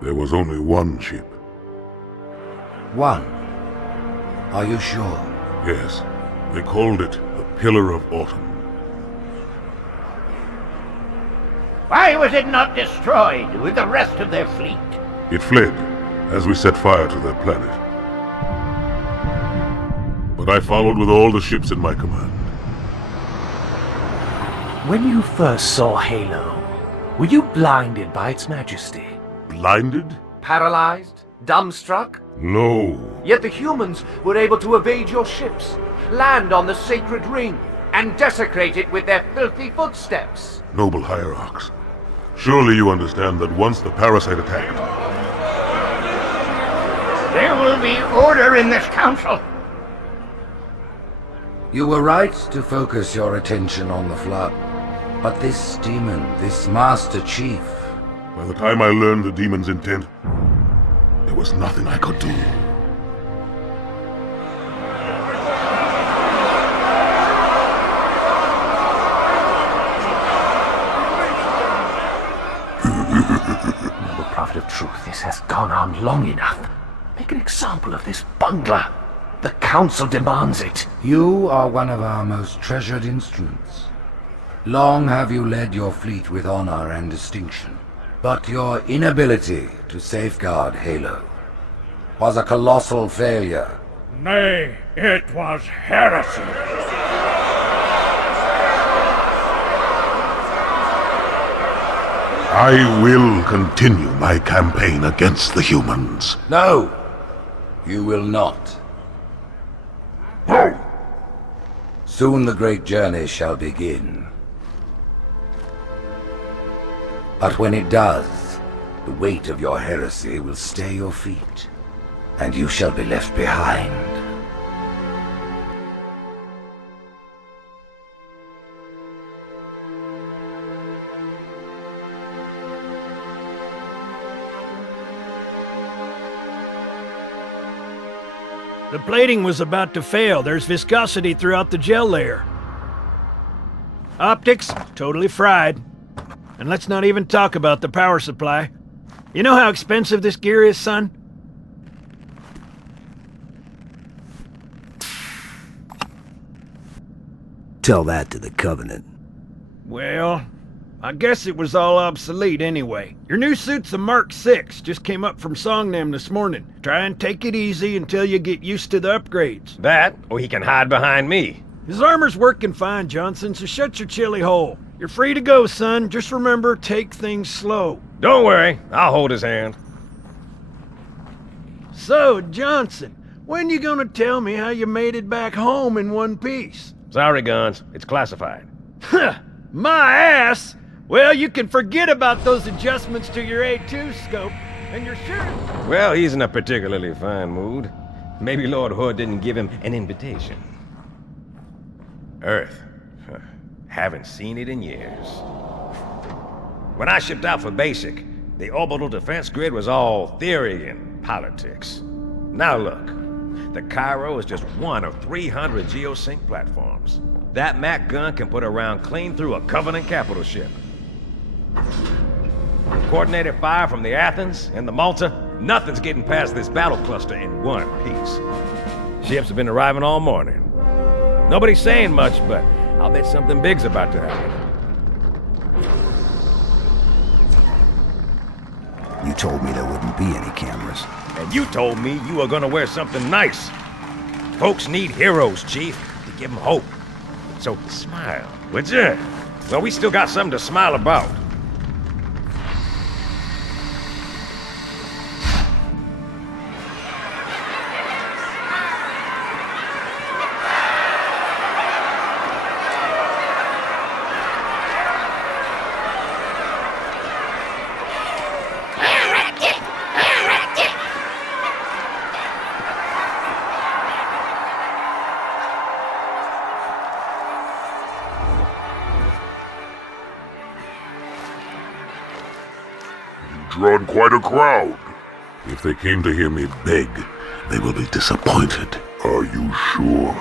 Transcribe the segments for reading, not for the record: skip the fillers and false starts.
There was only one ship. One? Are you sure? Yes, they called it the Pillar of Autumn. Why was it not destroyed with the rest of their fleet? It fled as we set fire to their planet. But I followed with all the ships in my command. When you first saw Halo, were you blinded by its majesty? Blinded? Paralyzed? Dumbstruck? No. Yet the humans were able to evade your ships, land on the sacred ring, and desecrate it with their filthy footsteps. Noble Hierarchs, surely you understand that once the parasite attacked... There will be order in this council. You were right to focus your attention on the Flood. But this demon, this Master Chief... By the time I learned the demon's intent, there was nothing I could do. Noble Prophet of Truth, this has gone on long enough. Make an example of this bungler. The Council demands it. You are one of our most treasured instruments. Long have you led your fleet with honor and distinction. But your inability to safeguard Halo was a colossal failure. Nay, it was heresy. I will continue my campaign against the humans. No, you will not. Soon the great journey shall begin. But when it does, the weight of your heresy will stay your feet, and you shall be left behind. The plating was about to fail. There's viscosity throughout the gel layer. Optics, totally fried. And let's not even talk about the power supply. You know how expensive this gear is, son? Tell that to the Covenant. Well, I guess it was all obsolete anyway. Your new suit's a Mark 6, just came up from Songnam this morning. Try and take it easy until you get used to the upgrades. That, or he can hide behind me. His armor's working fine, Johnson, so shut your chilly hole. You're free to go, son. Just remember, take things slow. Don't worry, I'll hold his hand. So, Johnson, when you gonna tell me how you made it back home in one piece? Sorry, Guns, it's classified. Huh, my ass! Well, you can forget about those adjustments to your A2 scope, and you're sure... Well, he's in a particularly fine mood. Maybe Lord Hood didn't give him an invitation. Earth. Huh. Haven't seen it in years. When I shipped out for basic, the orbital defense grid was all theory and politics. Now look, the Cairo is just one of 300 geosync platforms. That Mac gun can put a round clean through a Covenant capital ship. Coordinated fire from the Athens and the Malta, nothing's getting past this battle cluster in one piece. Ships have been arriving all morning. Nobody's saying much, but I'll bet something big's about to happen. You told me there wouldn't be any cameras. And you told me you were gonna wear something nice. Folks need heroes, Chief, to give them hope. So smile, would you? Well, we still got something to smile about. Drawn quite a crowd. If they came to hear me beg, they will be disappointed. Are you sure?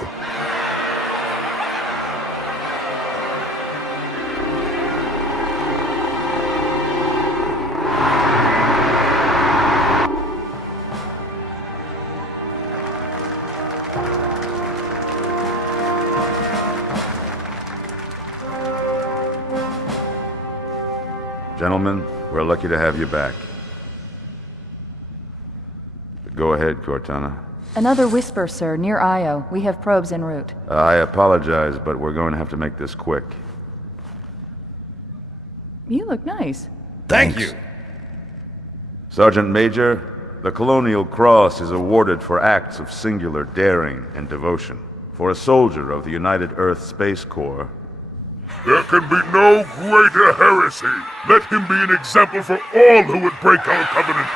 Gentlemen, we're lucky to have you back. Go ahead, Cortana. Another whisper, sir, near Io. We have probes en route. I apologize, but we're going to have to make this quick. You look nice. Thank you. Sergeant Major, the Colonial Cross is awarded for acts of singular daring and devotion. For a soldier of the United Earth Space Corps. There can be no greater heresy. Let him be an example for all who would break our covenant.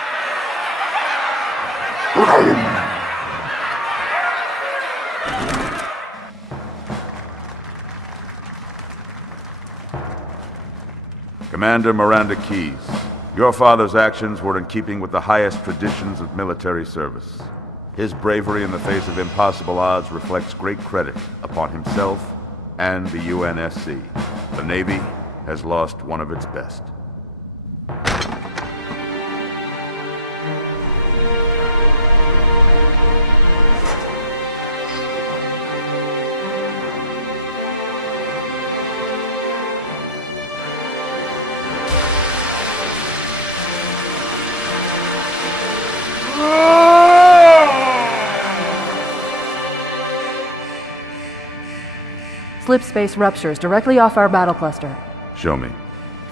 Commander Miranda Keyes, your father's actions were in keeping with the highest traditions of military service. His bravery in the face of impossible odds reflects great credit upon himself and the UNSC. The Navy has lost one of its best. Slip space ruptures directly off our battle cluster. Show me.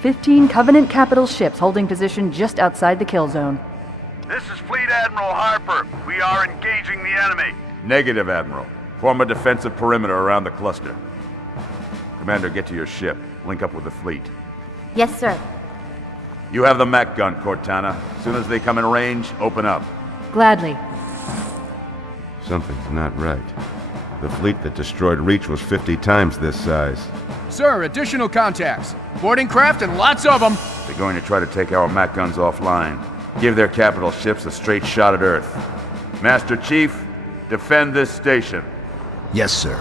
15 Covenant capital ships holding position just outside the kill zone. This is Fleet Admiral Harper. We are engaging the enemy. Negative, Admiral. Form a defensive perimeter around the cluster. Commander, get to your ship. Link up with the fleet. Yes, sir. You have the Mac gun, Cortana. As soon as they come in range, open up. Gladly. Something's not right. The fleet that destroyed Reach was 50 times this size. Sir, additional contacts. Boarding craft and lots of them. They're going to try to take our Mac guns offline. Give their capital ships a straight shot at Earth. Master Chief, defend this station. Yes, sir.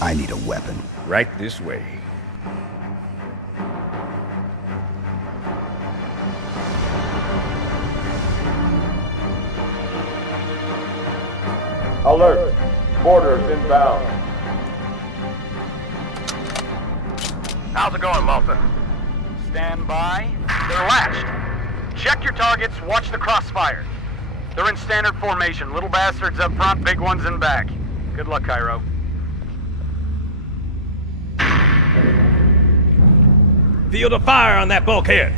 I need a weapon. Right this way. Alert! Boarders inbound. How's it going, Malta? Stand by. They're latched. Check your targets, watch the crossfire. They're in standard formation. Little bastards up front, big ones in back. Good luck, Cairo. Field of fire on that bulkhead.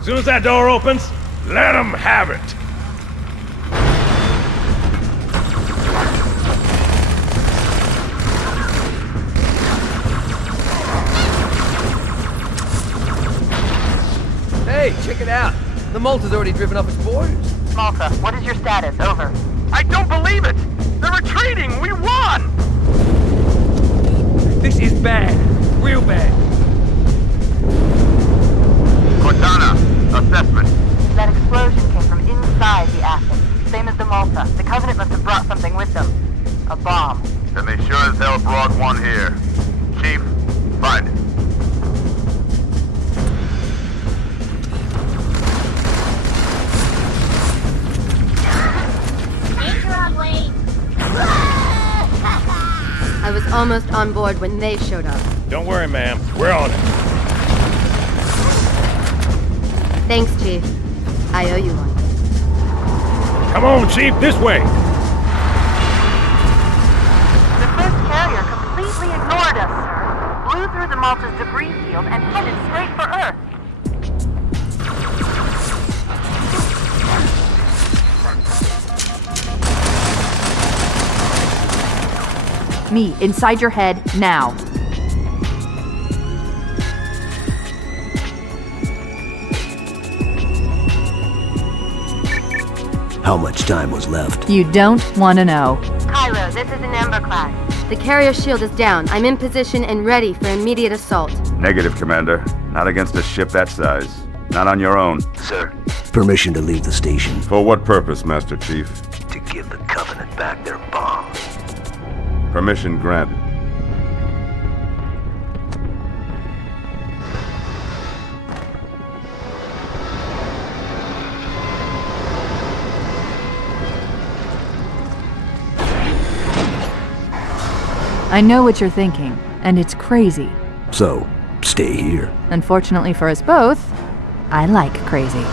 As soon as that door opens, let them have it. Hey, check it out. The Malta's already driven off its boarders. Malta, what is your status? Over. I don't believe it! They're retreating! We won! This is bad. Real bad. Cortana, assessment. That explosion came from inside the asset. Same as the Malta. The Covenant must have brought something with them. A bomb. Then they sure as hell brought one here. Chief, find it. I was almost on board when they showed up. Don't worry, ma'am. We're on it. Thanks, Chief. I owe you one. Come on, Chief, this way. The first carrier completely ignored us, sir. Blew through the Malta's debris field and headed straight for Earth. Me, inside your head, now. How much time was left? You don't want to know. Cairo, this is an Ember class. The carrier shield is down. I'm in position and ready for immediate assault. Negative, Commander. Not against a ship that size. Not on your own. Sir, permission to leave the station. For what purpose, Master Chief? To give the Covenant back their bomb. Permission granted. I know what you're thinking, and it's crazy. So, stay here. Unfortunately for us both, I like crazy.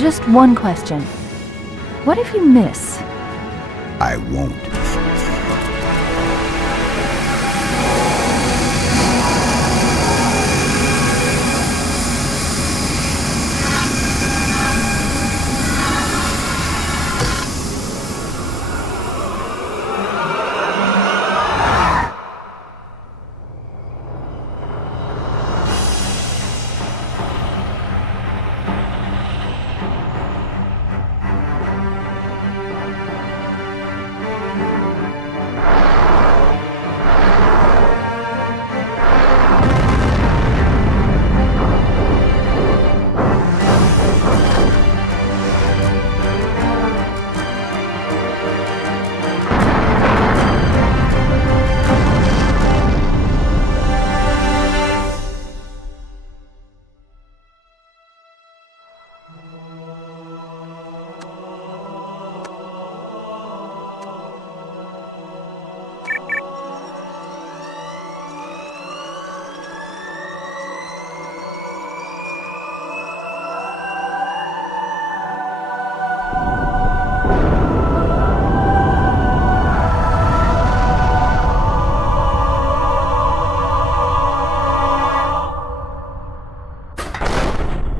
Just one question. What if you miss? I won't.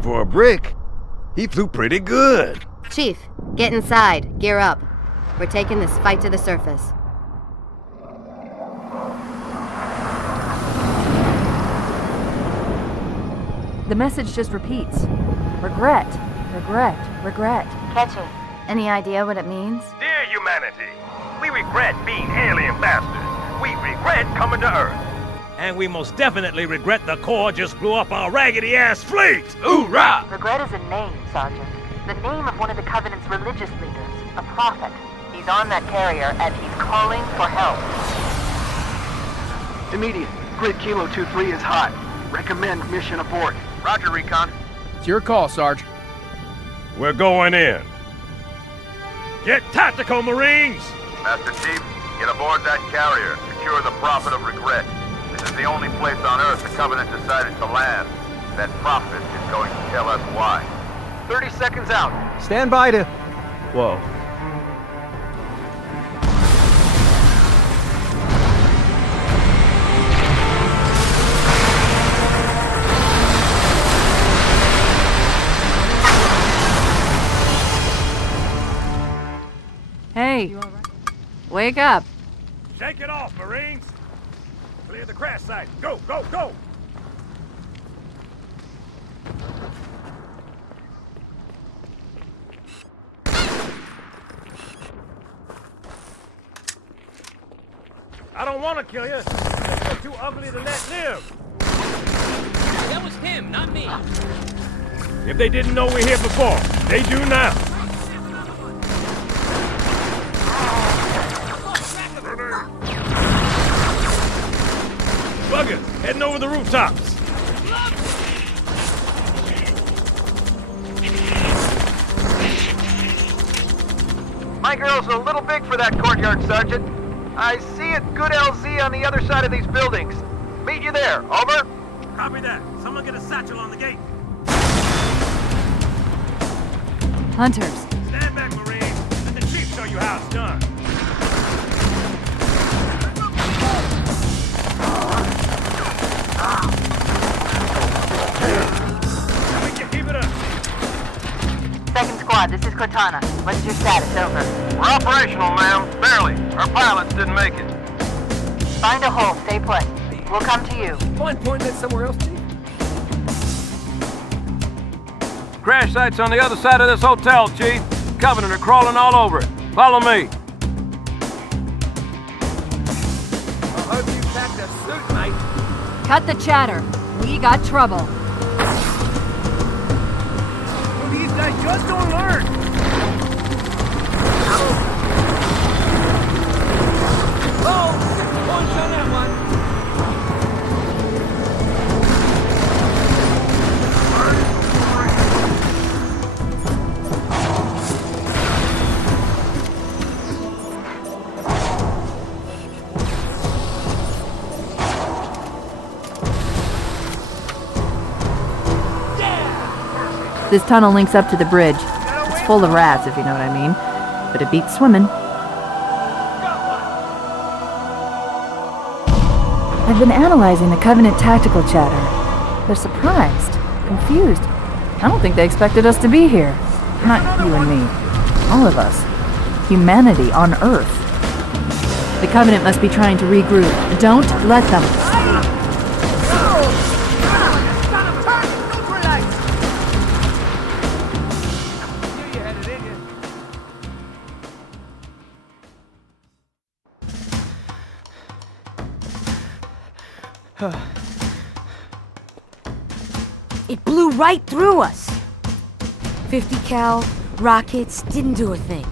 For a brick, he flew pretty good. Chief, get inside. Gear up. We're taking this fight to the surface. The message just repeats. Regret, regret, regret. Catchy. Any idea what it means? Dear humanity, we regret being alien bastards. We regret coming to Earth. And we most definitely regret the Corps just blew up our raggedy-ass fleet! Hoorah! Regret is a name, Sergeant. The name of one of the Covenant's religious leaders, a prophet. He's on that carrier, and he's calling for help. Immediate. Grid Kilo 2-3 is hot. Recommend mission abort. Roger, Recon. It's your call, Sarge. We're going in. Get tactical, Marines! Master Chief, get aboard that carrier. Secure the Prophet of Regret. This is the only place on Earth the Covenant decided to land. That Prophet is going to tell us why. 30 seconds out. Stand by to... Whoa. Hey, wake up. Shake it off, Marines! Clear the crash site. Go, go, go! I don't want to kill you. You're too ugly to let live. That was him, not me. If they didn't know we're here before, they do now. Buggers, heading over the rooftops. My girl's a little big for that courtyard, Sergeant. I see a good LZ on the other side of these buildings. Meet you there. Over. Copy that. Someone get a satchel on the gate. Hunters. Stand back, Marine. Let the chief show you how it's done. Keep it up. Second squad, this is Cortana. What's your status? Over. We're operational, ma'am. Barely. Our pilots didn't make it. Find a hole. Stay put. We'll come to you. Find point that somewhere else, Chief. Crash site's on the other side of this hotel, Chief. Covenant are crawling all over it. Follow me. I hope you packed a suit, mate. Cut the chatter. We got trouble. Well, these guys just don't learn. Oh, 50 points on that one. This tunnel links up to the bridge. It's full of rats, if you know what I mean. But it beats swimming. I've been analyzing the Covenant tactical chatter. They're surprised, confused. I don't think they expected us to be here. Not you and me. All of us. Humanity on Earth. The Covenant must be trying to regroup. Don't let them. It blew right through us. 50 cal rockets didn't do a thing.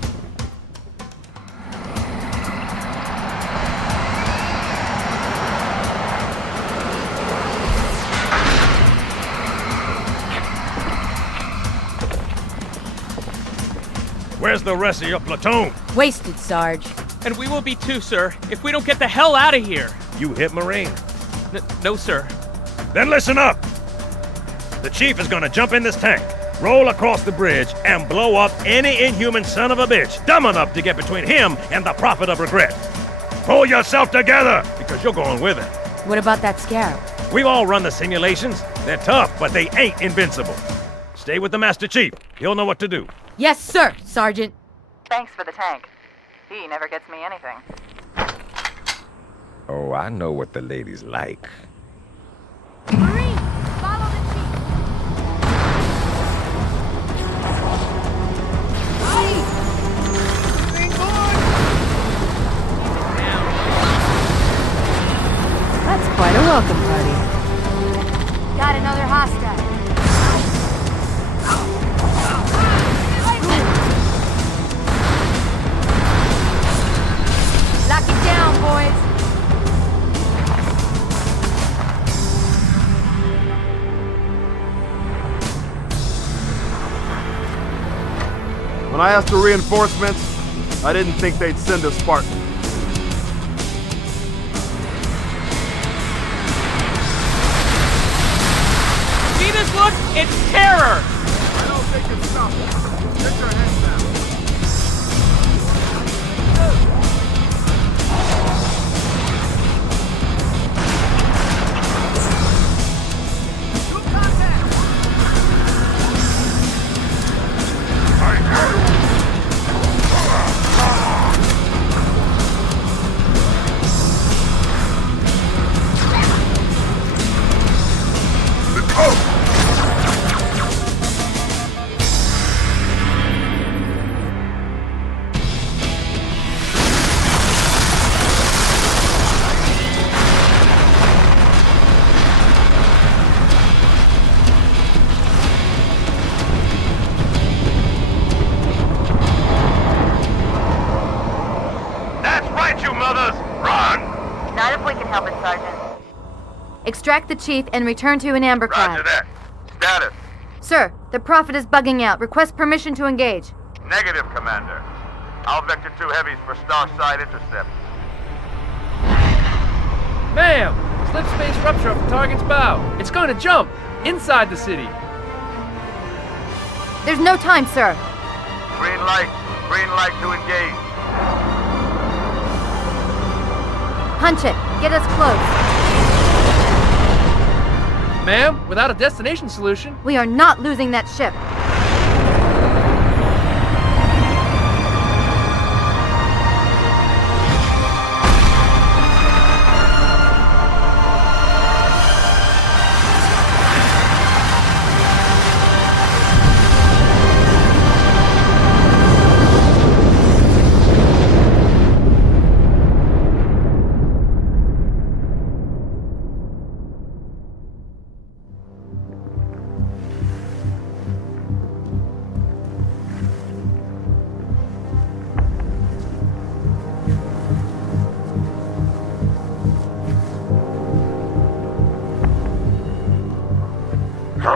Where's the rest of your platoon? Wasted, Sarge. And we will be too, sir, if we don't get the hell out of here. You hit Marine? No, sir. Then listen up! The chief is gonna jump in this tank, roll across the bridge, and blow up any inhuman son of a bitch dumb enough to get between him and the Prophet of Regret. Pull yourself together, because you're going with him. What about that scarab? We've all run the simulations. They're tough, but they ain't invincible. Stay with the Master Chief. He'll know what to do. Yes, sir, Sergeant. Thanks for the tank. He never gets me anything. Oh, I know what the ladies like. Marine, follow the chief. That's quite a welcome party. Got another hostile. Lock it down, boys. When I asked for reinforcements, I didn't think they'd send a Spartan. See this look? It's terror! I don't think it's stop. Get your hands down. Extract the chief and return to an amberclad. Roger that. Status. Sir, the Prophet is bugging out. Request permission to engage. Negative, Commander. I'll vector 2 heavies for Starside intercept. Ma'am! Slip space rupture off the target's bow. It's going to jump inside the city. There's no time, sir. Green light. Green light to engage. Punch it. Get us close. Ma'am, without a destination solution... We are not losing that ship.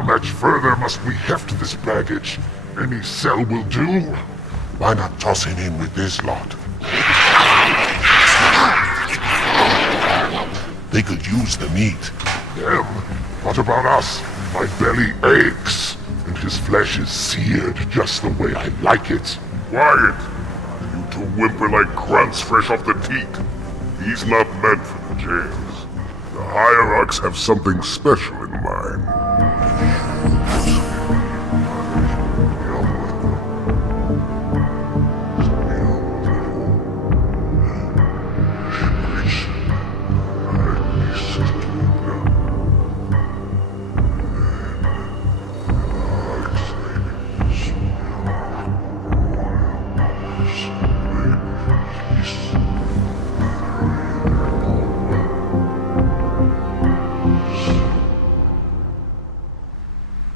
How much further must we heft this baggage? Any cell will do. Why not toss him in with this lot? They could use the meat. Them? What about us? My belly aches, and his flesh is seared just the way I like it. Quiet! You two whimper like grunts fresh off the teat. He's not meant for the jails. The hierarchs have something special in mind.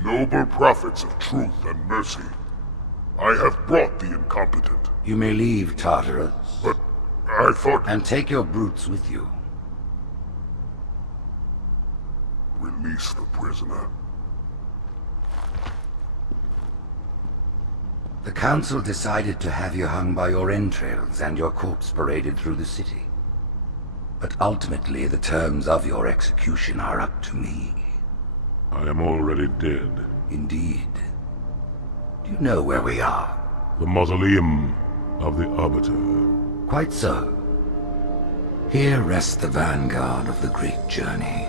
Noble prophets of truth and mercy, I have brought the incompetent. You may leave, Tartarus. But I thought... And take your brutes with you. Release the prisoner. The council decided to have you hung by your entrails and your corpse paraded through the city. But ultimately, the terms of your execution are up to me. I am already dead. Indeed. Do you know where we are? The mausoleum of the Arbiter. Quite so. Here rests the vanguard of the great journey.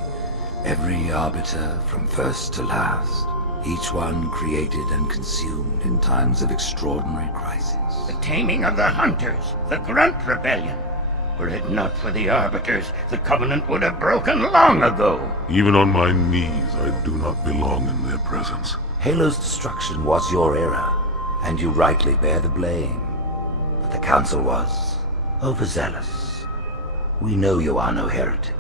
Every Arbiter from first to last. Each one created and consumed in times of extraordinary crisis. The taming of the Hunters, the Grunt Rebellion. Were it not for the Arbiters, the Covenant would have broken long ago. Even on my knees, I do not belong in their presence. Halo's destruction was your error, and you rightly bear the blame. But the Council was overzealous. We know you are no heretic.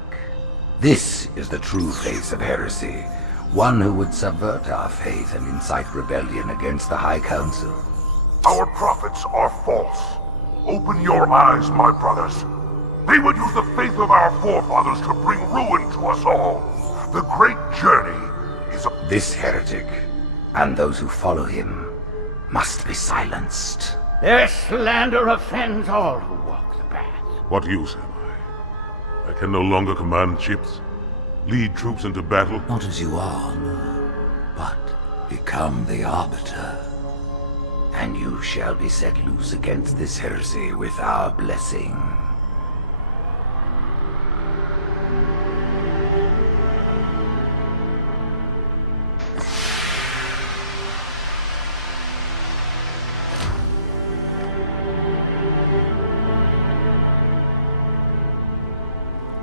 This is the true face of heresy, one who would subvert our faith and incite rebellion against the High Council. Our prophets are false. Open your eyes, my brothers. They would use the faith of our forefathers to bring ruin to us all. The great journey is a... This heretic, and those who follow him, must be silenced. Their slander offends all who walk the path. What use am I? I can no longer command ships, lead troops into battle. Not as you are, no, but become the Arbiter. And you shall be set loose against this heresy with our blessing.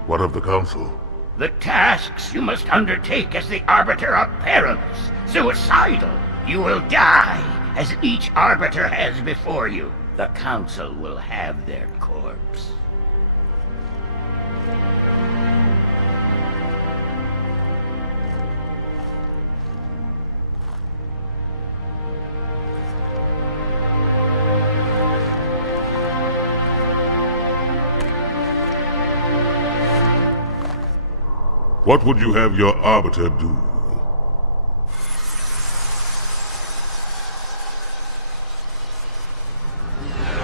What of the Council? The tasks you must undertake as the Arbiter are perilous, suicidal. You will die, as each Arbiter has before you. The Council will have their corpse. What would you have your Arbiter do?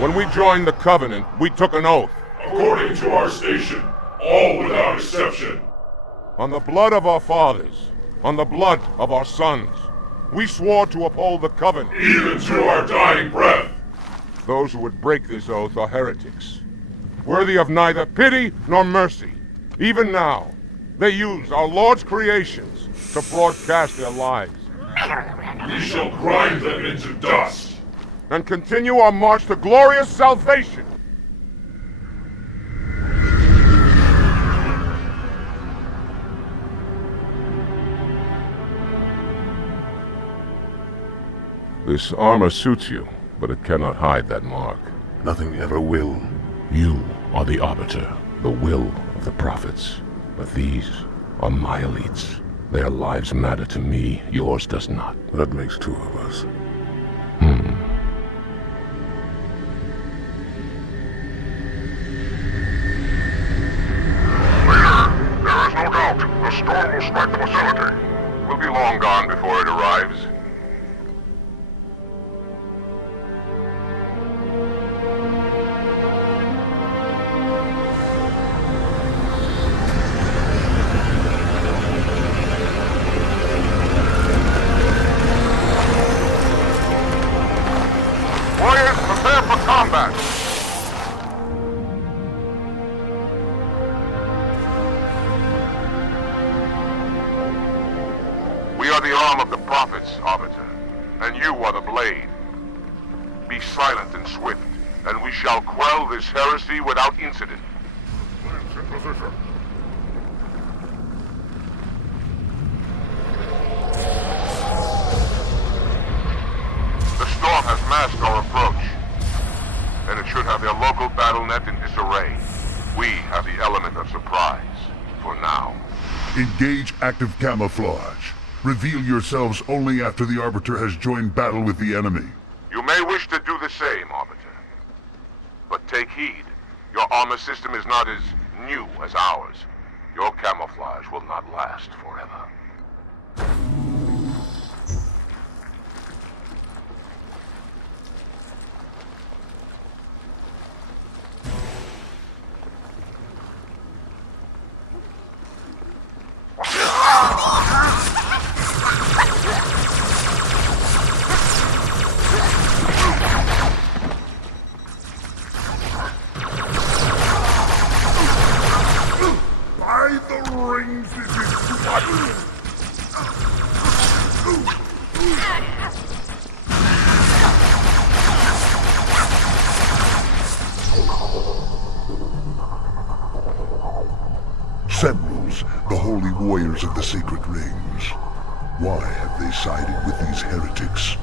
When we joined the Covenant, we took an oath. According to our station, all without exception. On the blood of our fathers, on the blood of our sons, we swore to uphold the Covenant. Even to our dying breath. Those who would break this oath are heretics, worthy of neither pity nor mercy. Even now, they use our Lord's creations to broadcast their lies. We shall grind them into dust. And continue our march to glorious salvation. This armor suits you, but it cannot hide that mark. Nothing ever will. You are the Arbiter, the will of the prophets. But these are my elites. Their lives matter to me, yours does not. That makes two of us. Leader, there is no doubt the storm will strike the facility. We'll be long gone before before it arrives. Warriors, prepare for combat! We are the arm of the prophets, Arbiter, and you are the blade. Be silent and swift, and we shall quell this heresy without incident. The storm has masked our approach, and it should have their local battle net in disarray. We have the element of surprise, for now. Engage active camouflage. Reveal yourselves only after the Arbiter has joined battle with the enemy. You may wish to do the same, Arbiter. But take heed. Your armor system is not as new as ours. Your camouflage will not last forever. By the rings, this is blood! Sentinels, the holy warriors of the sacred rings. Why have they sided with these heretics?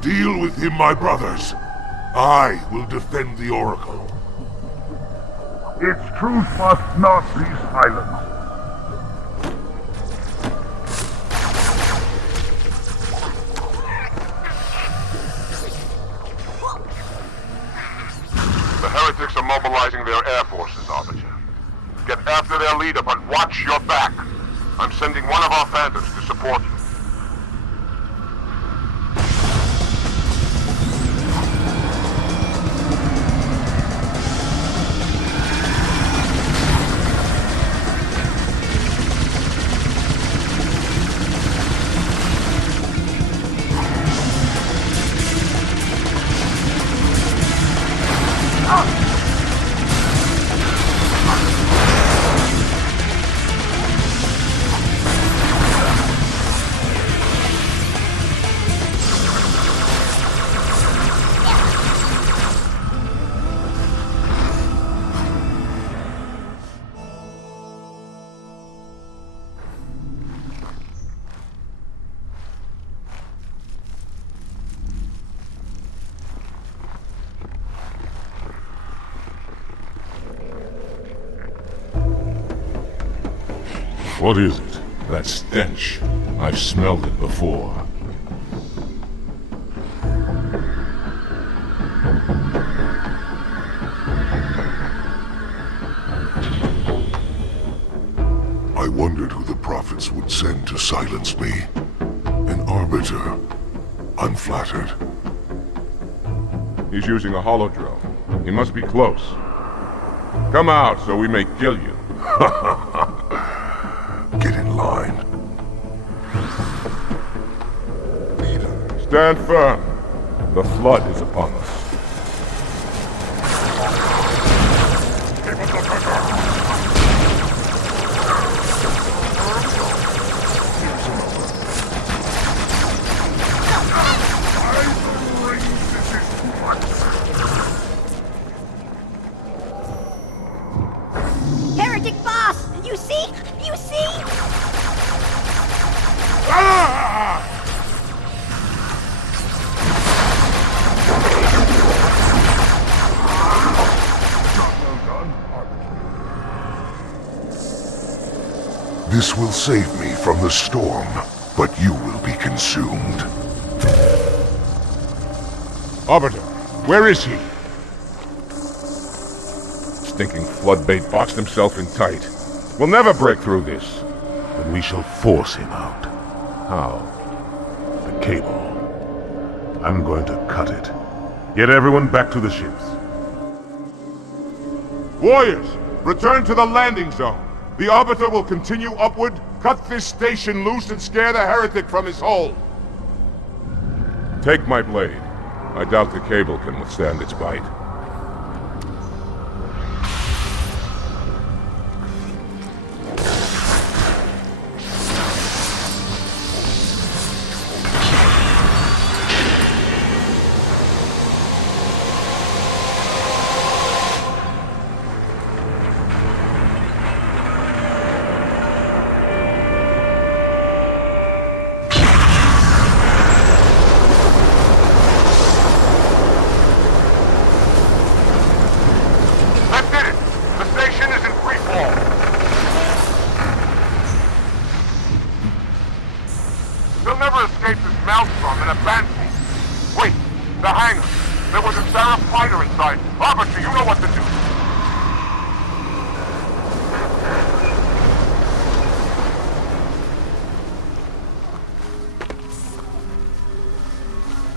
Deal with him, my brothers. I will defend the Oracle. Its truth must not be silenced. The heretics are mobilizing their air forces, Arbiter. Get after their leader, but watch your back. I'm sending one of our phantoms to support you. What is it? That stench. I've smelled it before. I wondered who the prophets would send to silence me. An Arbiter. I'm flattered. He's using a holodrome. He must be close. Come out so we may kill you. Get in line. Stand firm. The flood is upon us. Heretic boss! You see? You see? This will save me from the storm, but you will be consumed. Arbiter, where is he? Stinking floodbait boxed himself in tight. We'll never break through this. Then we shall force him out. How? The cable. I'm going to cut it. Get everyone back to the ships. Warriors, return to the landing zone. The Arbiter will continue upward, cut this station loose, and scare the heretic from his hole. Take my blade. I doubt the cable can withstand its bite.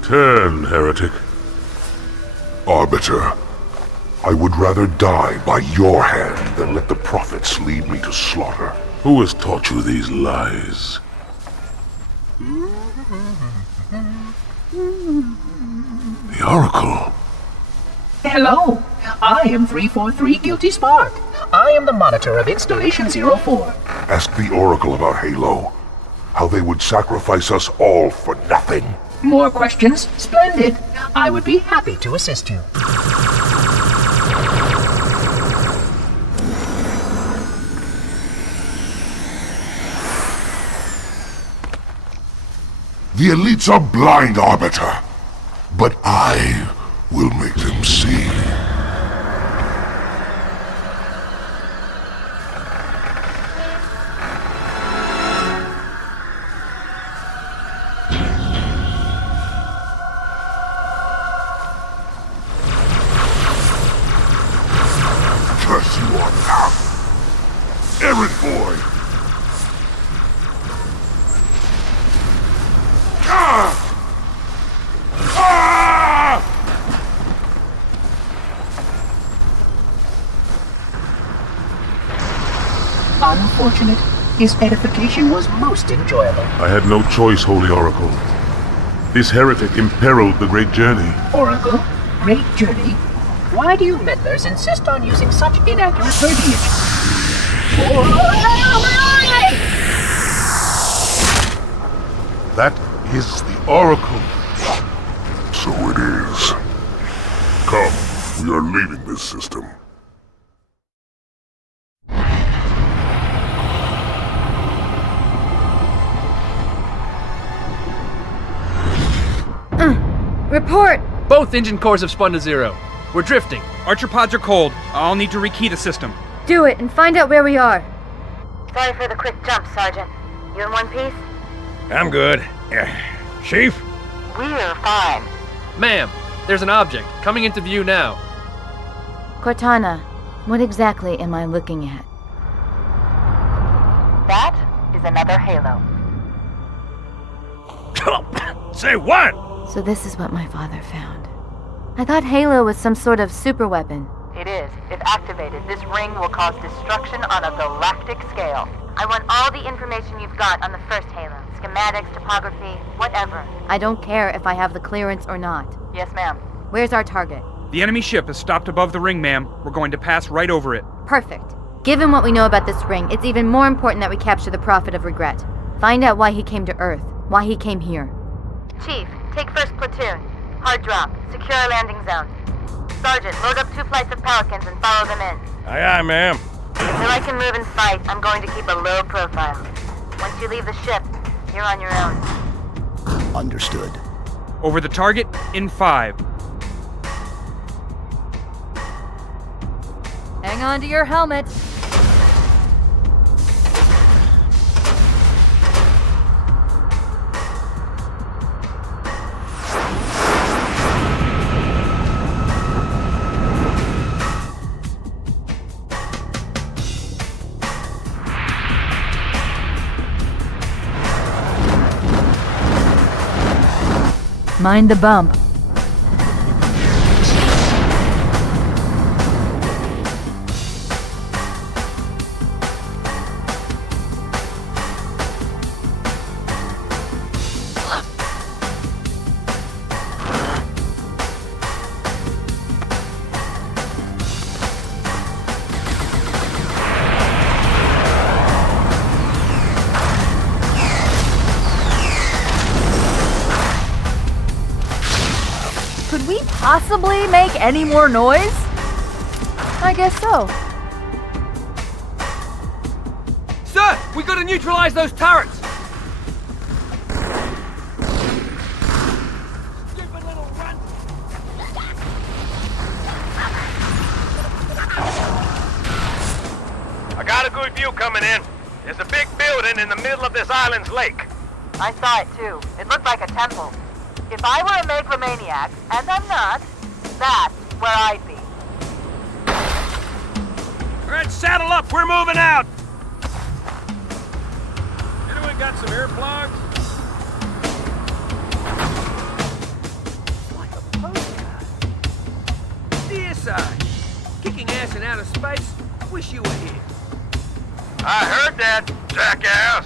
Turn, heretic. Arbiter, I would rather die by your hand than let the prophets lead me to slaughter. Who has taught you these lies? The Oracle. Hello, I am 343 Guilty Spark. I am the monitor of Installation 04. Ask the Oracle about Halo. How they would sacrifice us all for nothing. More questions? Splendid. I would be happy to assist you. The elites are blind, Arbiter. But I will make them see. Curse you on now. Errand boy! Unfortunate. His edification was most enjoyable. I had no choice, Holy Oracle. This heretic imperiled the great journey. Oracle, great journey. Why do you meddlers insist on using such inaccurate verbiage? That is the Oracle. So it is. Come, we are leaving this system. Report! Both engine cores have spun to zero. We're drifting. Archer pods are cold. I'll need to rekey the system. Do it and find out where we are. Sorry for the quick jump, Sergeant. You in one piece? I'm good. Chief? We're fine. Ma'am, there's an object coming into view now. Cortana, what exactly am I looking at? That is another Halo. Say what? So this is what my father found. I thought Halo was some sort of super weapon. It is. If activated, this ring will cause destruction on a galactic scale. I want all the information you've got on the first Halo. Schematics, topography, whatever. I don't care if I have the clearance or not. Yes, ma'am. Where's our target? The enemy ship has stopped above the ring, ma'am. We're going to pass right over it. Perfect. Given what we know about this ring, it's even more important that we capture the Prophet of Regret. Find out why he came to Earth, why he came here. Chief, take first platoon. Hard drop. Secure our landing zone. Sergeant, load up 2 flights of Pelicans and follow them in. Aye, aye, ma'am. Until I can move and fight, I'm going to keep a low profile. Once you leave the ship, you're on your own. Understood. Over the target in 5. Hang on to your helmet. Mind the bump. Could we possibly make any more noise? I guess so. Sir, we gotta neutralize those turrets! I got a good view coming in. There's a big building in the middle of this island's lake. I saw it too. It looked like a temple. If I were a megalomaniac, and I'm not, that's where I'd be. Alright, saddle up, we're moving out! Anyone got some earplugs? DSI, kicking ass in outer space. Wish you were here. I heard that, jackass!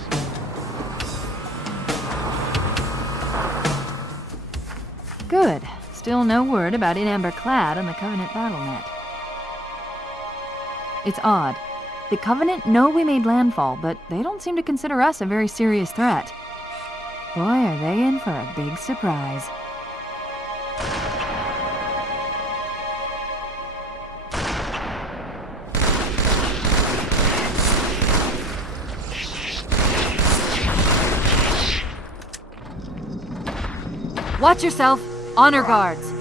Good. Still no word about In Amber Clad on the Covenant BattleNet. It's odd. The Covenant know we made landfall, but they don't seem to consider us a very serious threat. Boy, are they in for a big surprise. Watch yourself. Honor guards.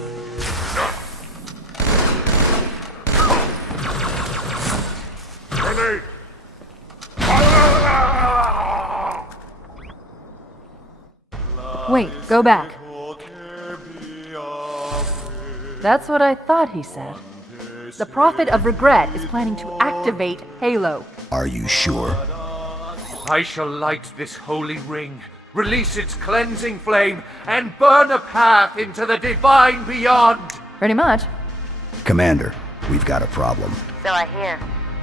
Grenade! Wait, go back. That's what I thought he said. The Prophet of Regret is planning to activate Halo. Are you sure? I shall light this holy ring, release its cleansing flame, and burn a path into the divine beyond. Pretty much. Commander, we've got a problem. So I hear.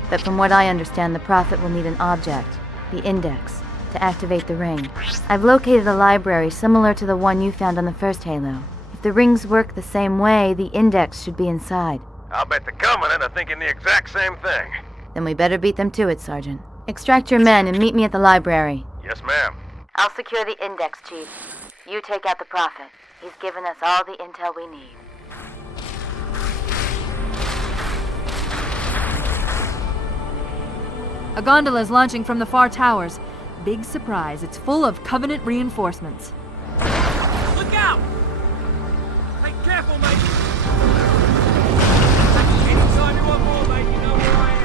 But from what I understand, the Prophet will need an object, the Index, to activate the ring. I've located a library similar to the one you found on the first Halo. If the rings work the same way, the Index should be inside. I'll bet the Covenant are thinking the exact same thing. Then we better beat them to it, Sergeant. Extract your men and meet me at the library. Yes, ma'am. I'll secure the Index, Chief. You take out the Prophet. He's given us all the intel we need. A gondola is launching from the far towers. Big surprise, it's full of Covenant reinforcements. Look out! Hey, careful, mate! Anytime you want more, mate, you know where I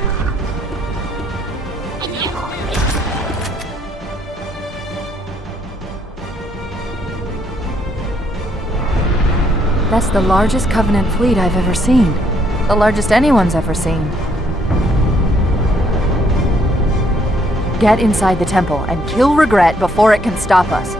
That's the largest Covenant fleet I've ever seen. The largest anyone's ever seen. Get inside the temple and kill Regret before it can stop us.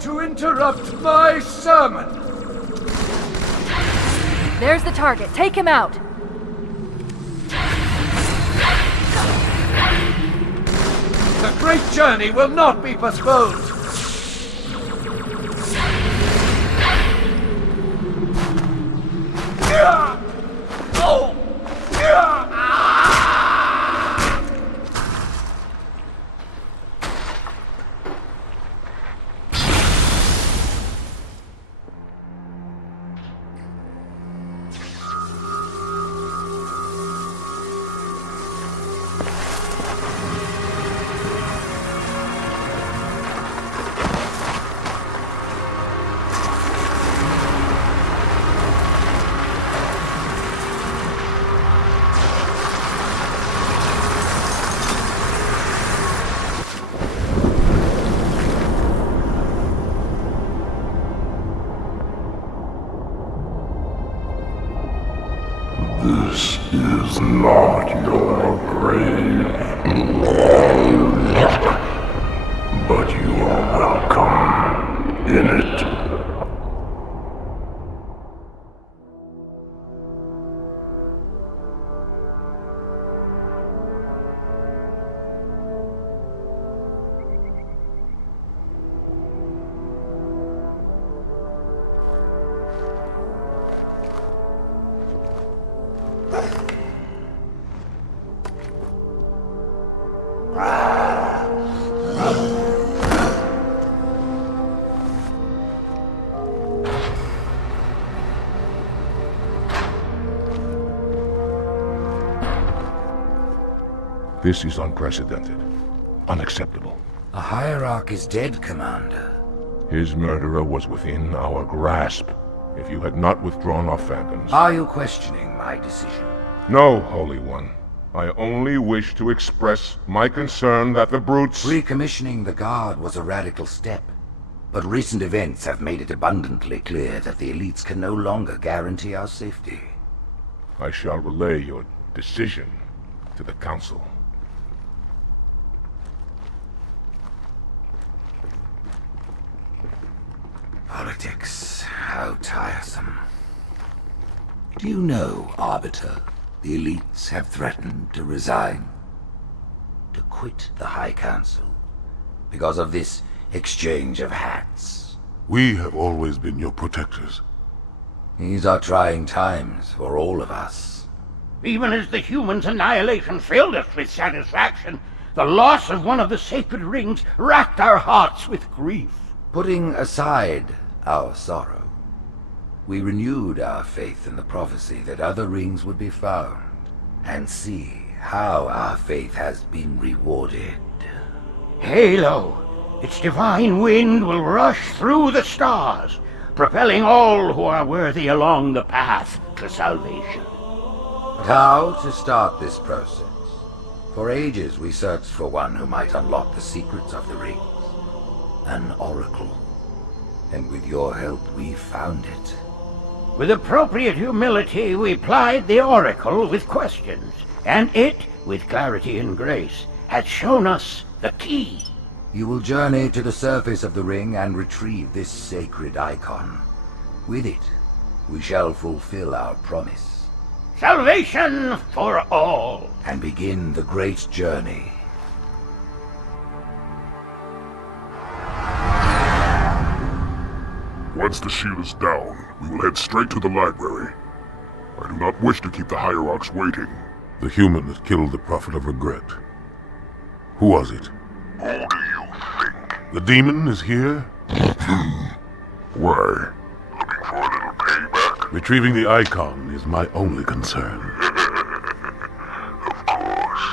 To interrupt my sermon! There's the target. Take him out. The great journey will not be postponed! This is not your grave. But you are welcome in it. This is unprecedented. Unacceptable. A hierarch is dead, Commander. His murderer was within our grasp. If you had not withdrawn our phantoms... Are you questioning my decision? No, Holy One. I only wish to express my concern that the brutes... Recommissioning the Guard was a radical step. But recent events have made it abundantly clear that the elites can no longer guarantee our safety. I shall relay your decision to the Council. Politics, how tiresome. Do you know, Arbiter, the elites have threatened to resign? To quit the High Council because of this exchange of hats. We have always been your protectors. These are trying times for all of us. Even as the humans' annihilation filled us with satisfaction, the loss of one of the sacred rings racked our hearts with grief. Putting aside our sorrow, we renewed our faith in the prophecy that other rings would be found, and see how our faith has been rewarded. Halo, its divine wind will rush through the stars, propelling all who are worthy along the path to salvation. But how to start this process? For ages we searched for one who might unlock the secrets of the rings. An oracle. And with your help we found it. With appropriate humility we plied the oracle with questions, and it, with clarity and grace, has shown us the key. You will journey to the surface of the ring and retrieve this sacred icon. With it, we shall fulfill our promise. Salvation for all. And begin the great journey. Once the shield is down, we will head straight to the library. I do not wish to keep the hierarchs waiting. The human that killed the Prophet of Regret. Who was it? Who do you think? The demon is here? Why? Looking for a little payback? Retrieving the icon is my only concern. Of course.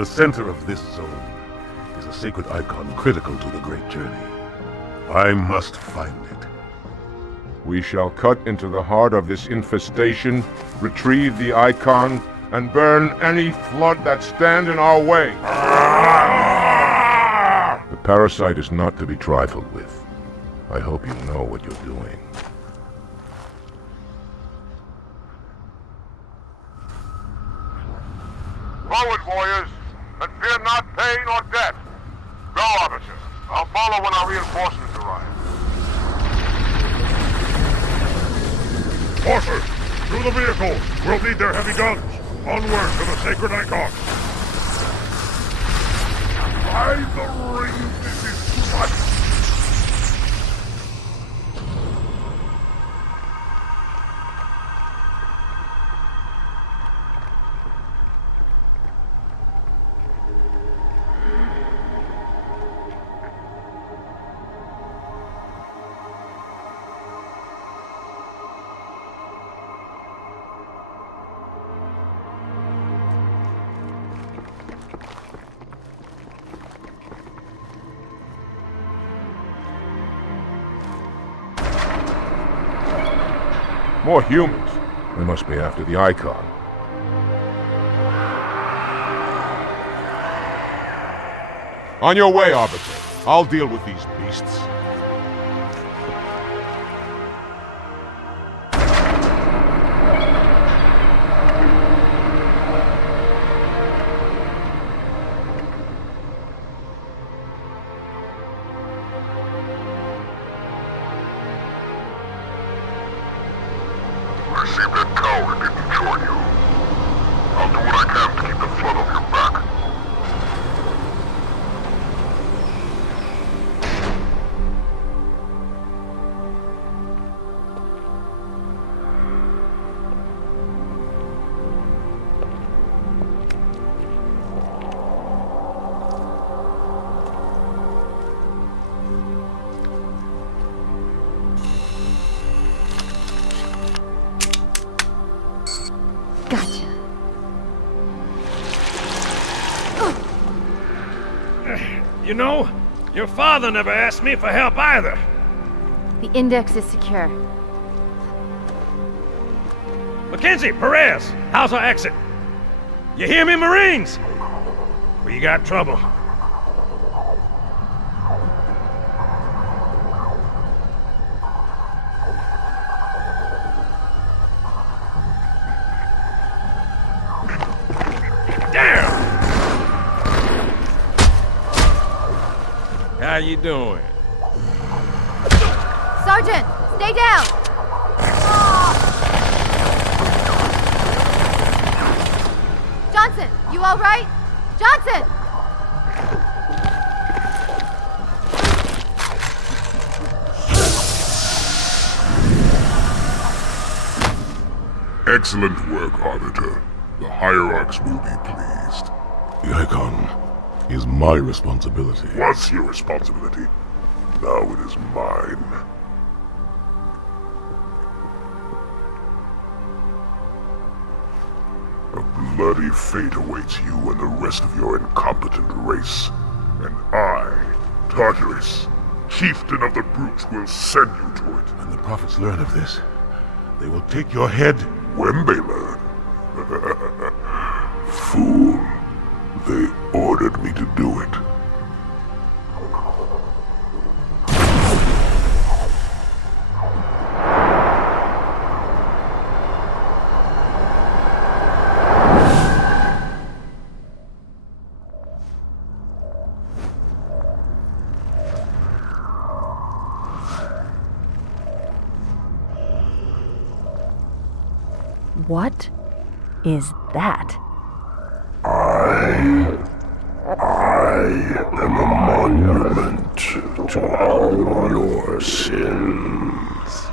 the center of this zone is a sacred icon critical to the great journey. I must find it. We shall cut into the heart of this infestation, retrieve the icon, and burn any flood that stand in our way. The parasite is not to be trifled with. I hope you know what you're doing. Forward, warriors, and fear not pain or death. Go, Arbiter. I'll follow when our reinforcements arrive. Horses, through the vehicles. We'll need their heavy guns. Onward to the sacred icon. By the ring, this is too much. More humans. They must be after the icon. On your way, Arbiter. I'll deal with these beasts. I see that coward didn't join you. I'll do what I can to keep the flood off your back. Gotcha. You know, your father never asked me for help either. The index is secure. Mackenzie, Perez, how's our exit? You hear me, Marines? We got trouble. How you doing? Sergeant, stay down! Johnson, you all right? Johnson! Excellent work, Arbiter. The Hierarchs will be pleased. The icon is my responsibility. Was your responsibility. Now it is mine. A bloody fate awaits you and the rest of your incompetent race. And I, Tartarus, chieftain of the brutes, will send you to it. When the prophets learn of this, they will take your head when they learn. Fool. They ordered me to do it. What is that? I am a monument to all your sins.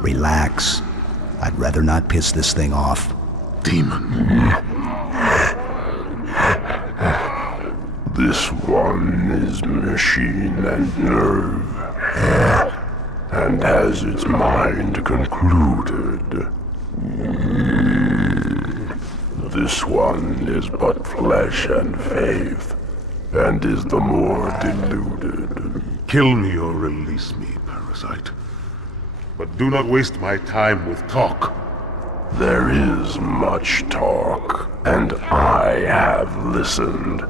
Relax. I'd rather not piss this thing off. Demon. This one is machine and nerve. and has its mind concluded. This one is but flesh and faith, and is the more deluded. Kill me or release me, parasite. But do not waste my time with talk. There is much talk, and I have listened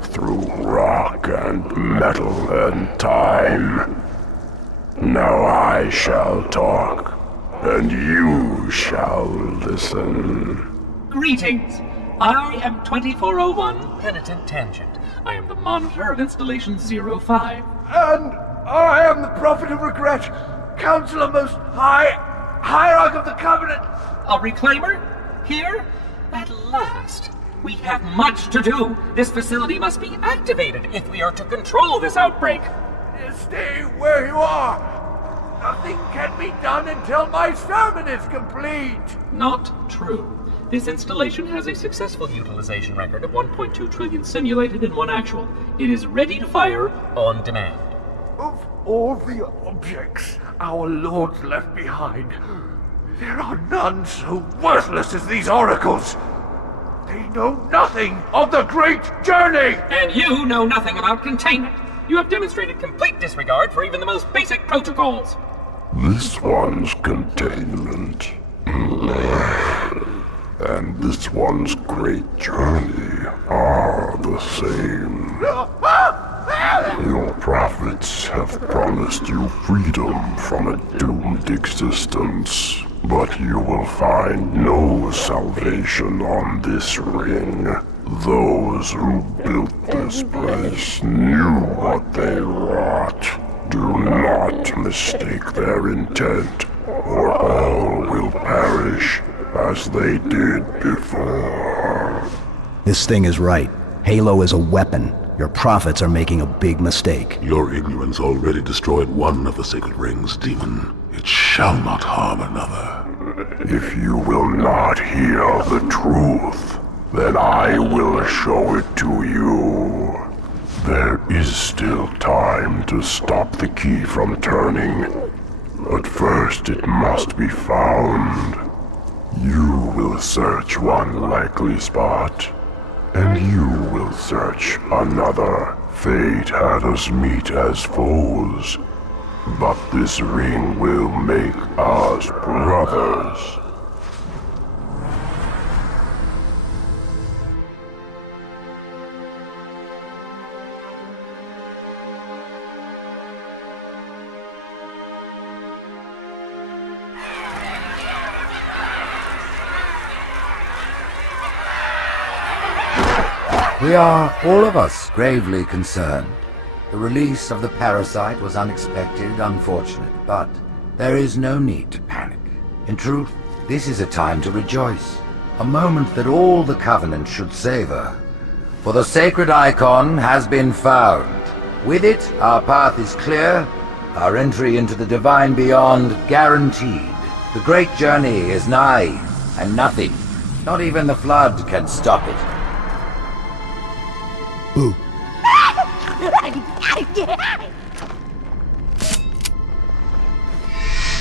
through rock and metal and time. Now I shall talk, and you shall listen. Greetings. I am 2401 Penitent Tangent. I am the monitor of Installation 05. And I am the Prophet of Regret, Counselor Most Hierarch of the Covenant. A reclaimer? Here? At last. We have much to do. This facility must be activated if we are to control this outbreak. Stay where you are. Nothing can be done until my sermon is complete. Not true. This installation has a successful utilization record of 1.2 trillion simulated and 1 actual. It is ready to fire on demand. Of all the objects our lords left behind, there are none so worthless as these oracles. They know nothing of the great journey! And you know nothing about containment. You have demonstrated complete disregard for even the most basic protocols. This one's containment. And this one's great journey are the same. Your prophets have promised you freedom from a doomed existence, but you will find no salvation on this ring. Those who built this place knew what they wrought. Do not mistake their intent, or all will perish as they did before. This thing is right. Halo is a weapon. Your prophets are making a big mistake. Your ignorance already destroyed one of the sacred rings, demon. It shall not harm another. If you will not hear the truth, then I will show it to you. There is still time to stop the key from turning, but first it must be found. You will search one likely spot, and you will search another. Fate had us meet as foes, but this ring will make us brothers. We are, all of us, gravely concerned. The release of the parasite was unexpected, unfortunate, but there is no need to panic. In truth, this is a time to rejoice, a moment that all the Covenant should savor. For the sacred icon has been found. With it, our path is clear, our entry into the divine beyond guaranteed. The great journey is nigh, and nothing, not even the flood, can stop it. Boo.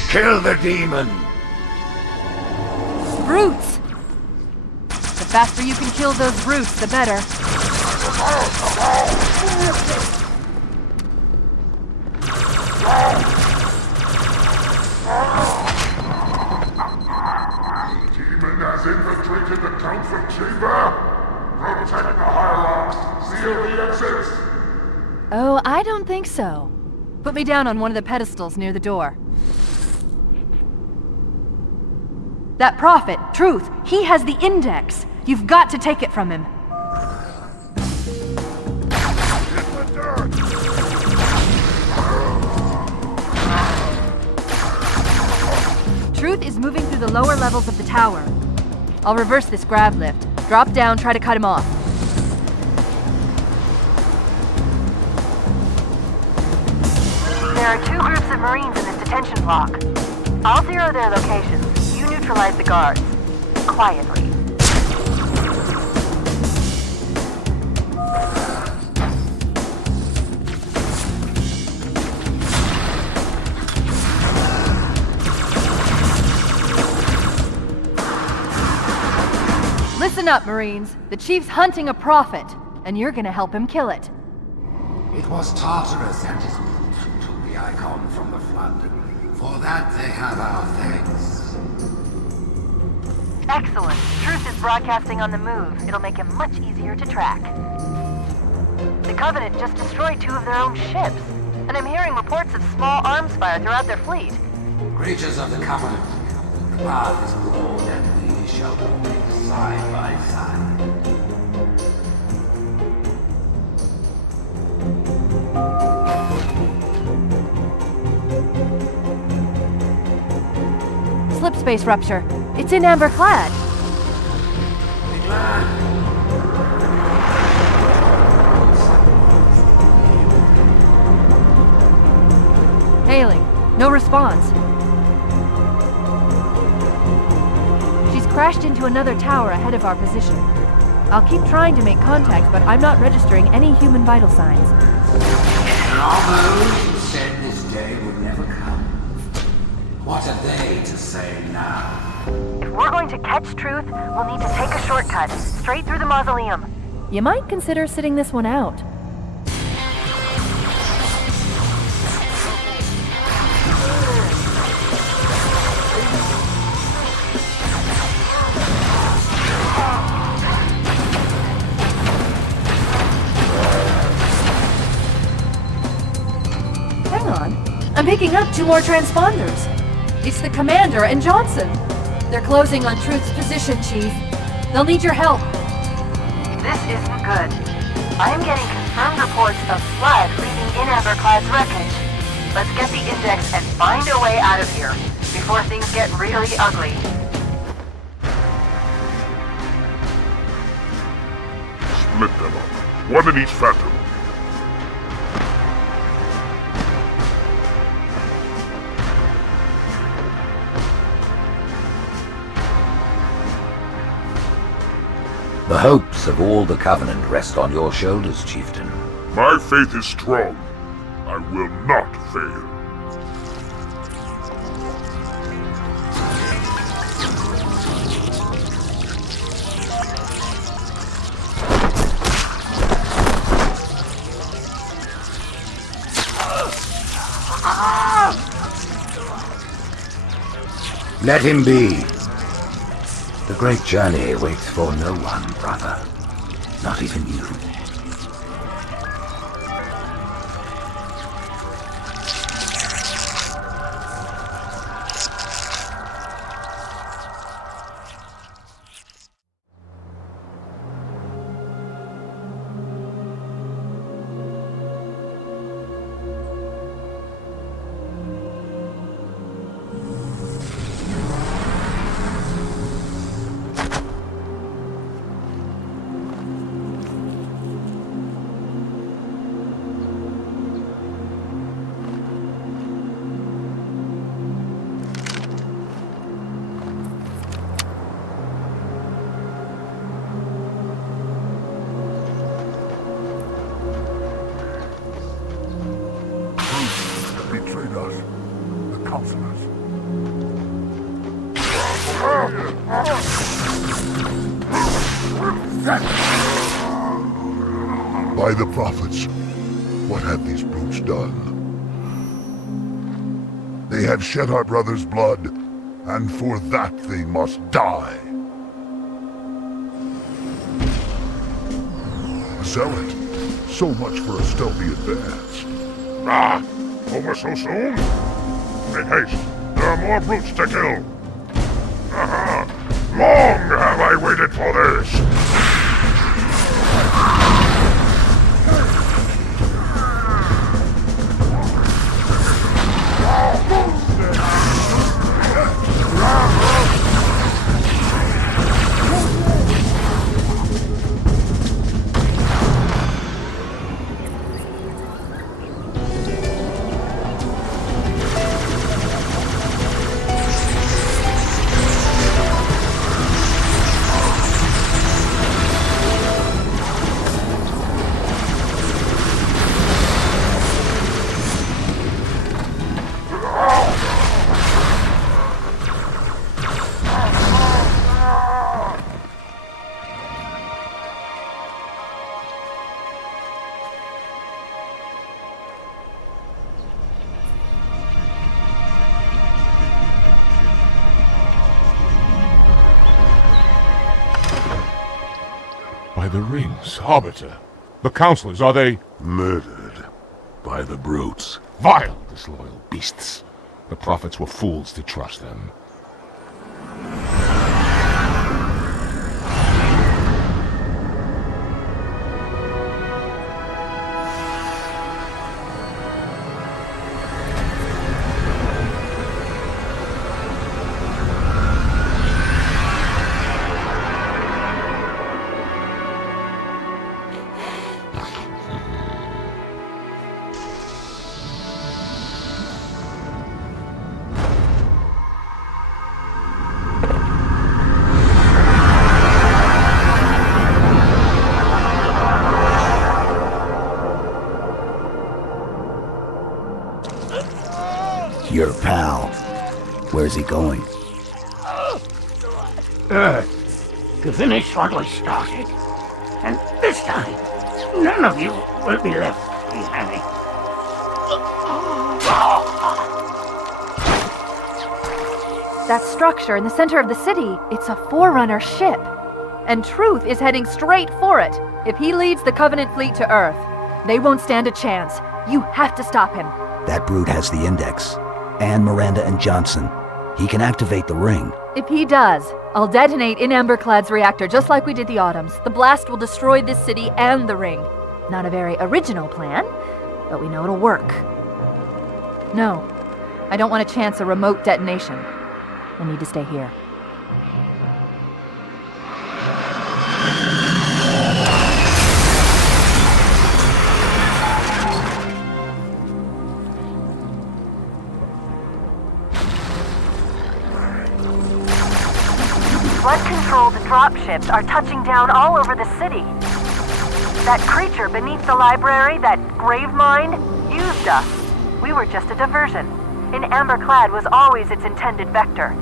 Kill the demon! Brutes! The faster you can kill those brutes, the better. Demon has infiltrated the council chamber. Protect the hierarchs. Seal the exits. Oh, I don't think so. Put me down on one of the pedestals near the door. That prophet, Truth, he has the index. You've got to take it from him. Truth is moving through the lower levels of the tower. I'll reverse this grav lift. Drop down, try to cut him off. There are 2 groups of Marines in this detention block. I'll zero their locations. You neutralize the guards. Quietly. Listen up, Marines. The Chief's hunting a prophet, and you're gonna help him kill it. It was Tartarus and his brute who took the icon from the Flood. For that they have our thanks. Excellent. Truth is broadcasting on the move. It'll make him much easier to track. The Covenant just destroyed 2 of their own ships, and I'm hearing reports of small arms fire throughout their fleet. Creatures of the Covenant, the path is broad and we shall walk it side by side. Slip space rupture. It's in Amber Clad. Hailing. No response. She's crashed into another tower ahead of our position. I'll keep trying to make contact, but I'm not registering any human vital signs. There are those who said this day would never come. What are they to say now? If we're going to catch Truth, we'll need to take a shortcut, straight through the mausoleum. You might consider sitting this one out. Hang on. I'm picking up 2 more transponders. It's the Commander and Johnson. They're closing on Truth's position, Chief. They'll need your help. This isn't good. I am getting confirmed reports of Flood leaving in Amberclad's wreckage. Let's get the index and find a way out of here before things get really ugly. Split them up. One in each phantom. The hopes of all the Covenant rest on your shoulders, Chieftain. My faith is strong. I will not fail. Let him be. The great journey waits for no one, brother. Not even you. Betrayed us. The counselors. By the prophets, what have these brutes done? They have shed our brother's blood, and for that they must die. Zealot, so much for a stealthy advance. Ah! Over so soon? Make haste. There are more brutes to kill. Aha! Long have I waited for this! by the rings, Arbiter. The counselors, are they... Murdered by the brutes. Vile, disloyal beasts. The prophets were fools to trust them. Your pal. Where's he going? Earth, to finish what we started. And this time, none of you will be left behind. That structure in the center of the city, it's a Forerunner ship. And Truth is heading straight for it. If he leads the Covenant fleet to Earth, they won't stand a chance. You have to stop him. That brute has the Index. And Miranda and Johnson. He can activate the ring. If he does, I'll detonate in Emberclad's reactor just like we did the Autumns. The blast will destroy this city and the ring. Not a very original plan, but we know it'll work. No, I don't want to chance a remote detonation. I need to stay here. Blood-controlled dropships are touching down all over the city. That creature beneath the library, that Gravemind, used us. We were just a diversion. In Emberclad was always its intended vector.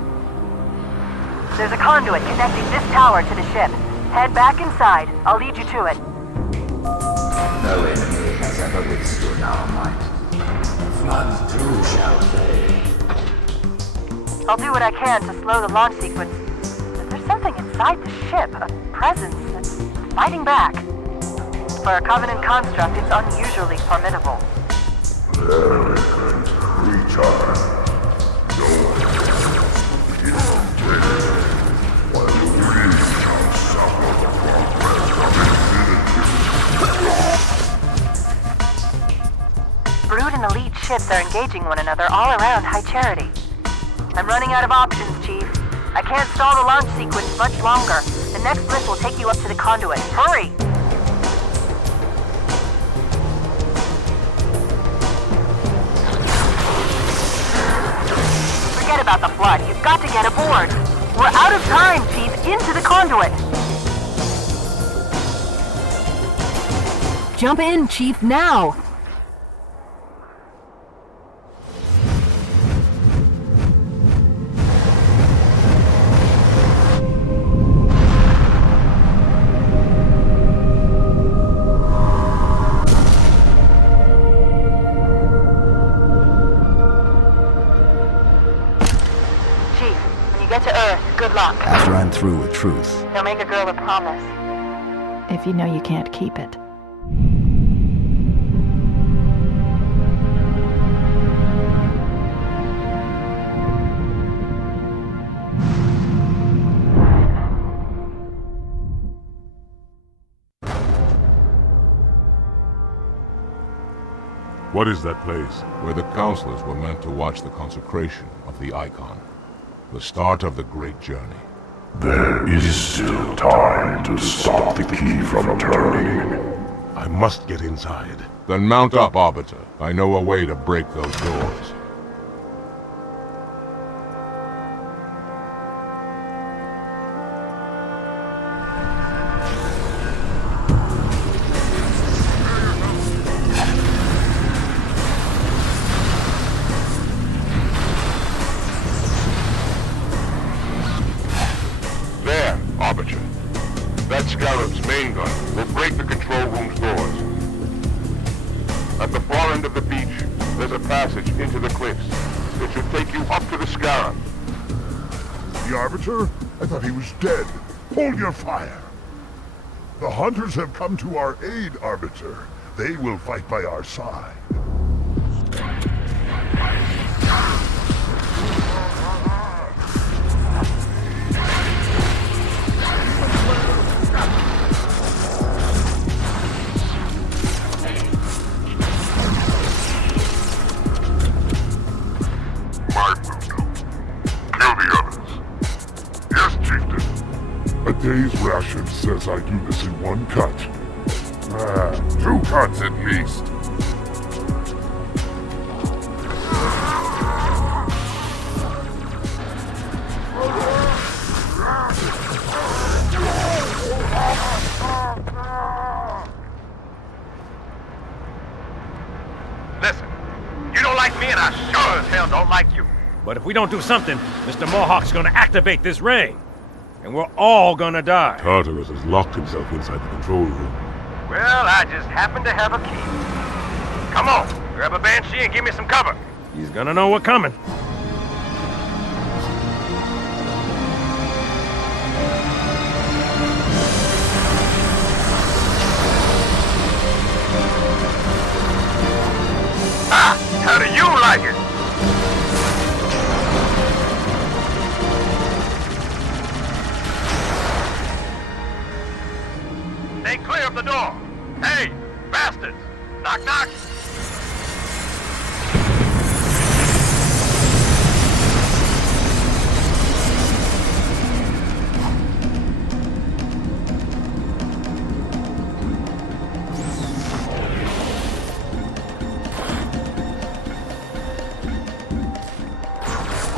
There's a conduit connecting this tower to the ship. Head back inside. I'll lead you to it. No enemy has ever withstood our might. Flood too shall fade. I'll do what I can to slow the launch sequence. But there's something inside the ship, a presence that's fighting back. For a Covenant construct, it's unusually formidable. Arrogant creature. No one is dead, while we shall suffer the progress of infinity. Brood and elite ships are engaging one another all around High Charity. I'm running out of options, Chief. I can't stall the launch sequence much longer. The next lift will take you up to the conduit. Hurry! Forget about the flood. You've got to get aboard. We're out of time, Chief. Into the conduit. Jump in, Chief, now! After I'm through with Truth. Don't make a girl a promise. If you know you can't keep it. What is that place? Where the counselors were meant to watch the consecration of the Icon. The start of the great journey. There is still time to stop the key from turning. I must get inside. Then mount up, Arbiter. I know a way to break those doors. That Scarab's main gun will break the control room's doors. At the far end of the beach, there's a passage into the cliffs. It should take you up to the Scarab. The Arbiter? I thought he was dead. Hold your fire. The hunters have come to our aid, Arbiter. They will fight by our side. My Mundo. Kill the others. Yes, Chieftain. A day's ration says I do this in one cut. 2 cuts at least. Listen, you don't like me and I sure as hell don't like you. But if we don't do something, Mr. Mohawk's gonna activate this ring. And we're all gonna die. Tartarus has locked himself inside the control room. Well, I just happen to have a key. Come on, grab a Banshee and give me some cover. He's gonna know we're coming. How do you like it? Stay clear of the door. Hey, bastards! Knock, knock!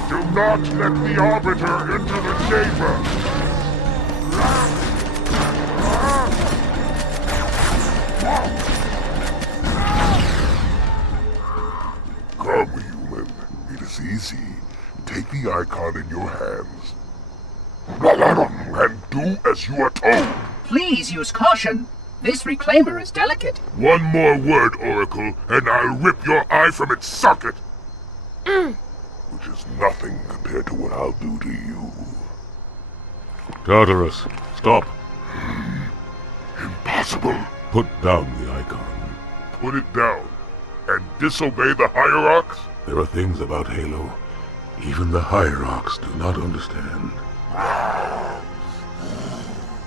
Do not let the Arbiter into the chamber! Come, human. It is easy. Take the icon in your hands. And do as you are told. Please use caution. This reclaimer is delicate. One more word, Oracle, and I'll rip your eye from its socket. Which is nothing compared to what I'll do to you. Tartarus, stop. Impossible. Put down the icon. Put it down and disobey the Hierarchs? There are things about Halo even the Hierarchs do not understand.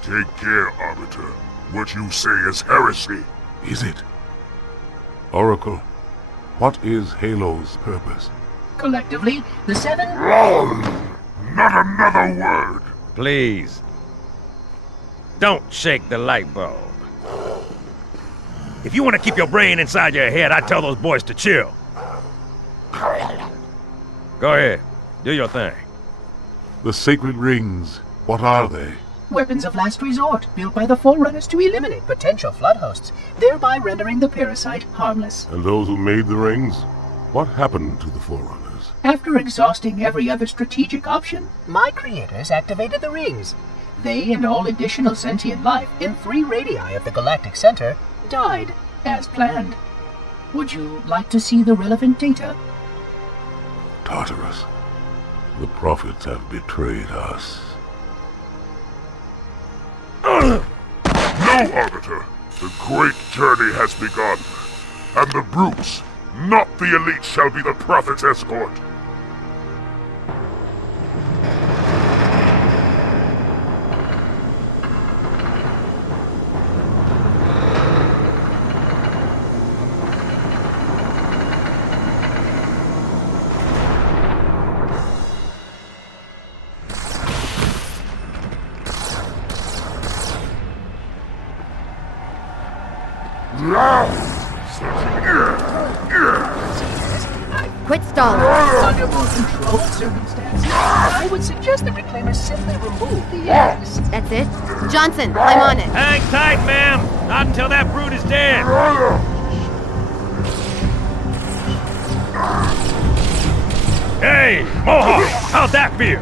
Take care, Arbiter. What you say is heresy. Is it? Oracle, what is Halo's purpose? Collectively, the 7... Not another word! Please. Don't shake the light bulb. If you want to keep your brain inside your head, I'd tell those boys to chill. Go ahead. Do your thing. The sacred rings, what are they? Weapons of last resort, built by the Forerunners to eliminate potential flood hosts, thereby rendering the parasite harmless. And those who made the rings? What happened to the Forerunners? After exhausting every other strategic option, my creators activated the rings. They and all additional sentient life in 3 radii of the galactic center died, as planned. Would you like to see the relevant data? Tartarus, the prophets have betrayed us. No, Arbiter! The great journey has begun, and the brutes, not the elite, shall be the Prophet's escort. Quit stalling. Under more controlled circumstances, I would suggest the Reclaimers simply remove the eggs. That's it? Johnson, I'm on it. Hang tight, ma'am. Not until that brute is dead. Hey, Mohawk, how'd that feel?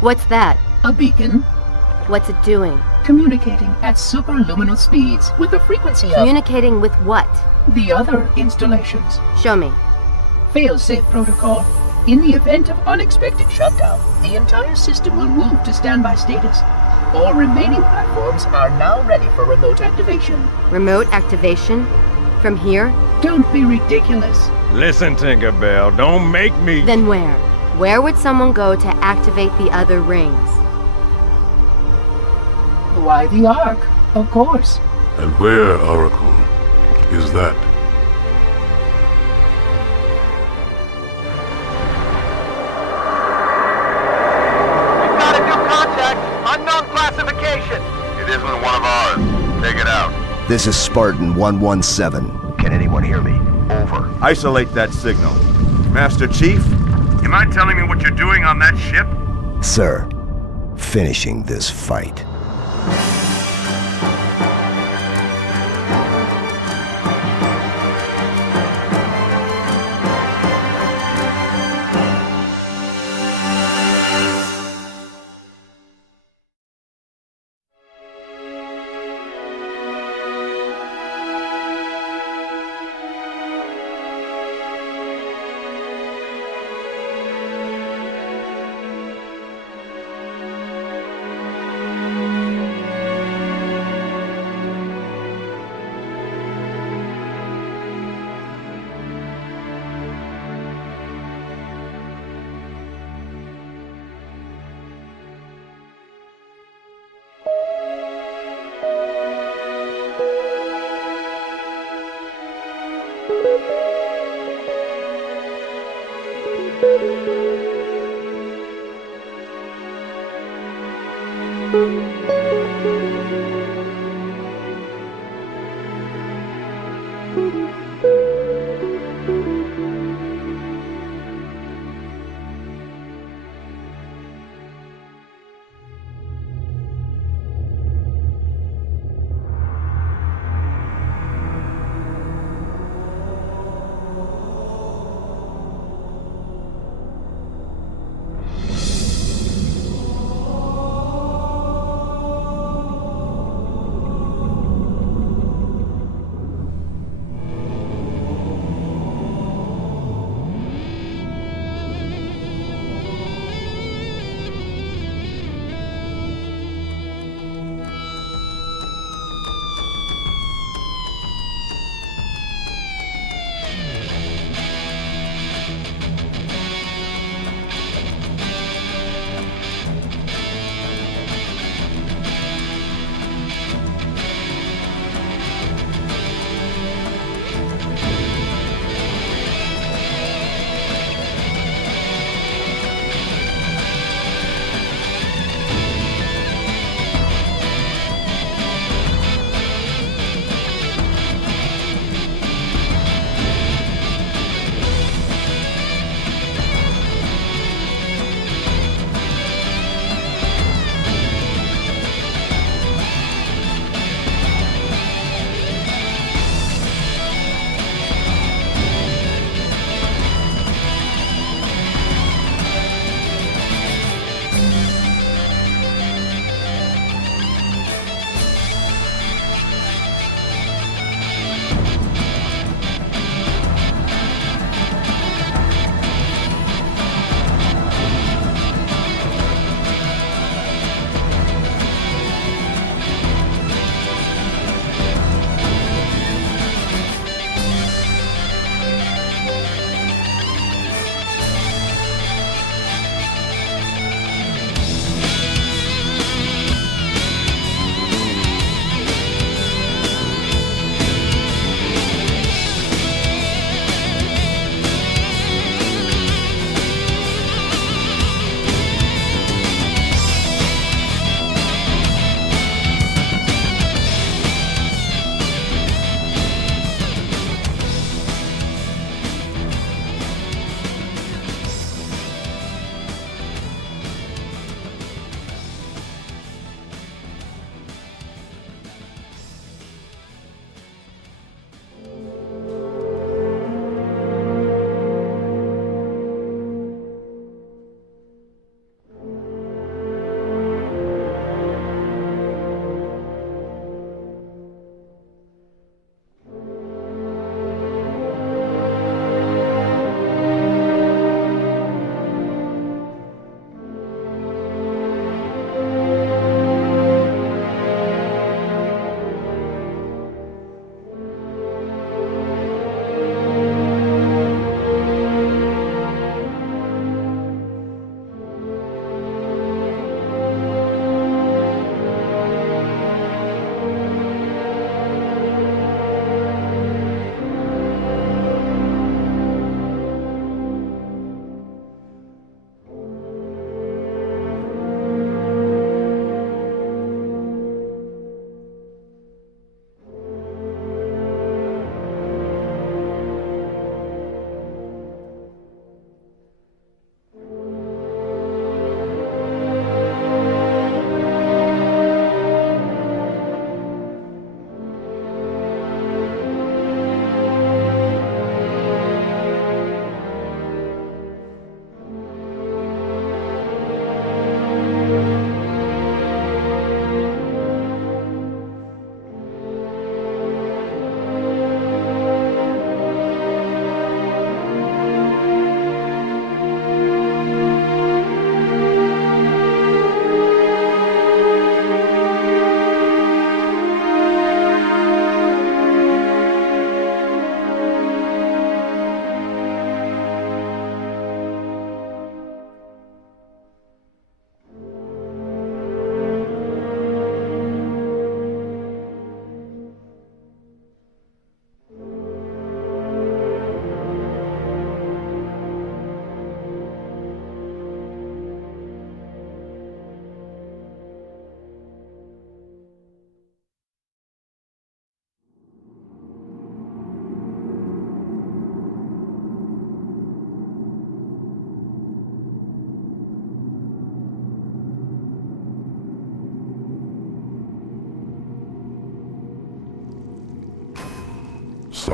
What's that? A beacon. What's it doing? Communicating at superluminal speeds with the frequency of... Communicating with what? The other installations. Show me. Fail-safe protocol. In the event of unexpected shutdown, the entire system will move to standby status. All remaining platforms are now ready for remote activation. Remote activation? From here? Don't be ridiculous. Listen, Tinkerbell, don't make me... Then where? Where would someone go to activate the other rings? Why the Ark, of course. And where, Oracle, is that? We've got a new contact. Unknown classification. It isn't one of ours. Take it out. This is Spartan 117. Can anyone hear me? Over. Isolate that signal. Master Chief? You mind telling me what you're doing on that ship? Sir, finishing this fight.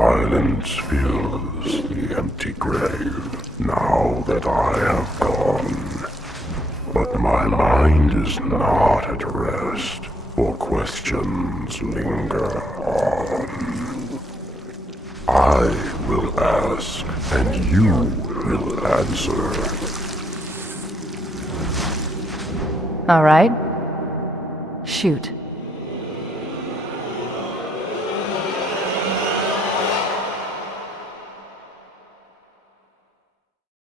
Silence fills the empty grave now that I have gone. But my mind is not at rest, for questions linger on. I will ask, and you will answer. All right. Shoot.